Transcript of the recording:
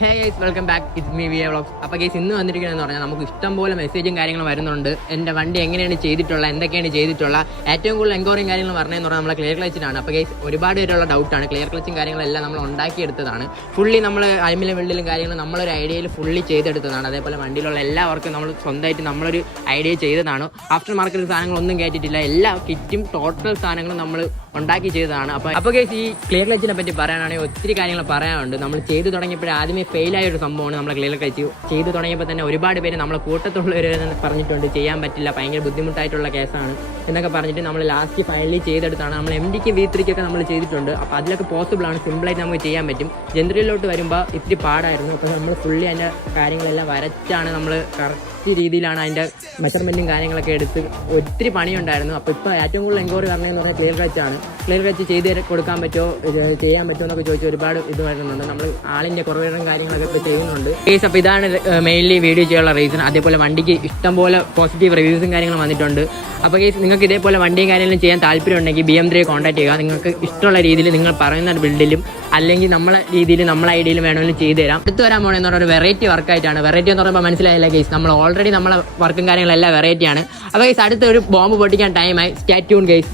Hey guys welcome back it's me V vlogs. അപ്പോൾ guys ഇന്ന് വന്നിരിക്കുന്നതെന്ന് പറഞ്ഞാൽ നമുക്ക് ഇഷ്ടംപോലെ മെസ്സേജും കാര്യങ്ങളും വരുന്നുണ്ട്. എൻ്റെ വണ്ടി എങ്ങനെയാണ് ചെയ്തിട്ടുള്ളത്, എന്തൊക്കെയാണ് ചെയ്തിട്ടുള്ള ഏറ്റവും കൂടുതൽ എൻക്വയറിയും കാര്യങ്ങളും പറഞ്ഞതെന്ന് പറഞ്ഞാൽ നമ്മളെ ക്ലിയർ ക്ലച്ചിനാണ്. അപ്പോൾ ഗൈസ് ഒരുപാട് പേരുള്ള ഡൗട്ടാണ്. ക്ലിയർ ക്ലച്ചും കാര്യങ്ങളെല്ലാം നമ്മൾ ഉണ്ടാക്കിയെടുത്തതാണ്. ഫുള്ളി നമ്മൾ അലുമിനിയം വെൽഡിലും കാര്യങ്ങളും നമ്മളൊരു ഐഡിയയിൽ ഫുള്ളി ചെയ്തെടുത്തതാണ്. അതേപോലെ വണ്ടിയിലുള്ള എല്ലാ വർക്കും നമ്മൾ സ്വന്തമായിട്ട് നമ്മളൊരു ഐഡിയ ചെയ്തതാണ്. ആഫ്റ്റർ മാർക്കറ്റ് സാധനങ്ങളൊന്നും കയറ്റിയിട്ടില്ല. എല്ലാ കിറ്റും ടോട്ടൽ സാധനങ്ങളും നമ്മൾ ഉണ്ടാക്കി ചെയ്തതാണ്. അപ്പോൾ ഗൈസ് ഈ ക്ലിയർ ക്ലച്ചിനെ പറ്റി പറയാനാണെങ്കിൽ ഒത്തിരി കാര്യങ്ങൾ പറയാനുണ്ട്. നമ്മൾ ചെയ്തു തുടങ്ങിയപ്പോഴേ ആദ്യമേ ഫെയിലായ ഒരു സംഭവമാണ് നമ്മളെ ക്ലിയർ ക്ലച്ച്. ചെയ്തു തുടങ്ങിയപ്പോൾ തന്നെ ഒരുപാട് പേര് നമ്മളെ കൂട്ടത്തുള്ളവർ പറഞ്ഞിട്ടുണ്ട് ചെയ്യാൻ പറ്റില്ല, ഭയങ്കര ബുദ്ധിമുട്ടായിട്ടുള്ള കേസാണ് എന്നൊക്കെ പറഞ്ഞിട്ട് നമ്മൾ ലാസ്റ്റ് ഫൈനലി ചെയ്തെടുത്താണ്. നമ്മൾ MDക്ക് V3ക്കൊക്കെ നമ്മൾ ചെയ്തിട്ടുണ്ട്. അപ്പോൾ അതിലൊക്കെ പോസിബിളാണ്, സിമ്പിളായിട്ട് നമുക്ക് ചെയ്യാൻ പറ്റും. ജനറലിലോട്ട് വരുമ്പോൾ ഇത്തിരി പാടായിരുന്നു. അപ്പോൾ നമ്മൾ ഫുള്ളി അതിൻ്റെ കാര്യങ്ങളെല്ലാം വരച്ചാണ് നമ്മൾ കറക്റ്റ് രീതിയിലാണ് അതിൻ്റെ മെഷർമെൻറ്റും കാര്യങ്ങളൊക്കെ എടുത്ത് ഒത്തിരി പണിയുണ്ടായിരുന്നു. അപ്പോൾ ഇപ്പോൾ ഏറ്റവും കൂടുതൽ എൻക്വയറി പറഞ്ഞതെന്ന് പറഞ്ഞാൽ ക്ലിയർ ക്ലച്ചാണ്. ക്ലിയർ ക്ലച്ച് ചെയ്ത് കൊടുക്കാൻ പറ്റുമോ, ചെയ്യാൻ പറ്റുമോ എന്നൊക്കെ ചോദിച്ച് ഒരുപാട് ഇത് വരുന്നുണ്ട്. നമ്മൾ ആളിൻ്റെ കുറവേറും കാര്യങ്ങളൊക്കെ ഇപ്പോൾ ചെയ്യുന്നുണ്ട്. കേസ് അപ്പോൾ ഇതാണ് മെയിൻലി വീഡിയോ ചെയ്യാനുള്ള റീസൺ. അതേപോലെ വണ്ടിക്ക് ഇഷ്ടംപോലെ പോസിറ്റീവ് റിവ്യൂസും കാര്യങ്ങളും വന്നിട്ടുണ്ട്. അപ്പോൾ കേസ് നിങ്ങൾക്ക് ഇതേപോലെ വണ്ടിയും കാര്യങ്ങളും ചെയ്യാൻ താല്പര്യം ഉണ്ടെങ്കിൽ BM3 കോൺടാക്ട് ചെയ്യുക. നിങ്ങൾക്ക് ഇഷ്ടമുള്ള രീതിയിൽ നിങ്ങൾ പറയുന്ന ബിൽഡിലും അല്ലെങ്കിൽ നമ്മളെ രീതിയിൽ നമ്മളെ ഐഡിയയിലും വേണമെങ്കിലും ചെയ്തു തരാം. അടുത്ത് വരാൻ പോകണമെന്ന് പറഞ്ഞാൽ ഒരു വെറൈറ്റി വർക്കായിട്ടാണ്. വെറൈറ്റി എന്ന് പറയുമ്പോൾ മനസ്സിലായില്ല കേസ്, നമ്മൾ ഓൾറെഡി നമ്മളെ വർക്കും കാര്യങ്ങളെല്ലാം വെറൈറ്റിയാണ്. അപ്പോൾ കേസ് അടുത്ത ഒരു ബോംബ് പൊട്ടിക്കാൻ ടൈമായി. Stay tune case.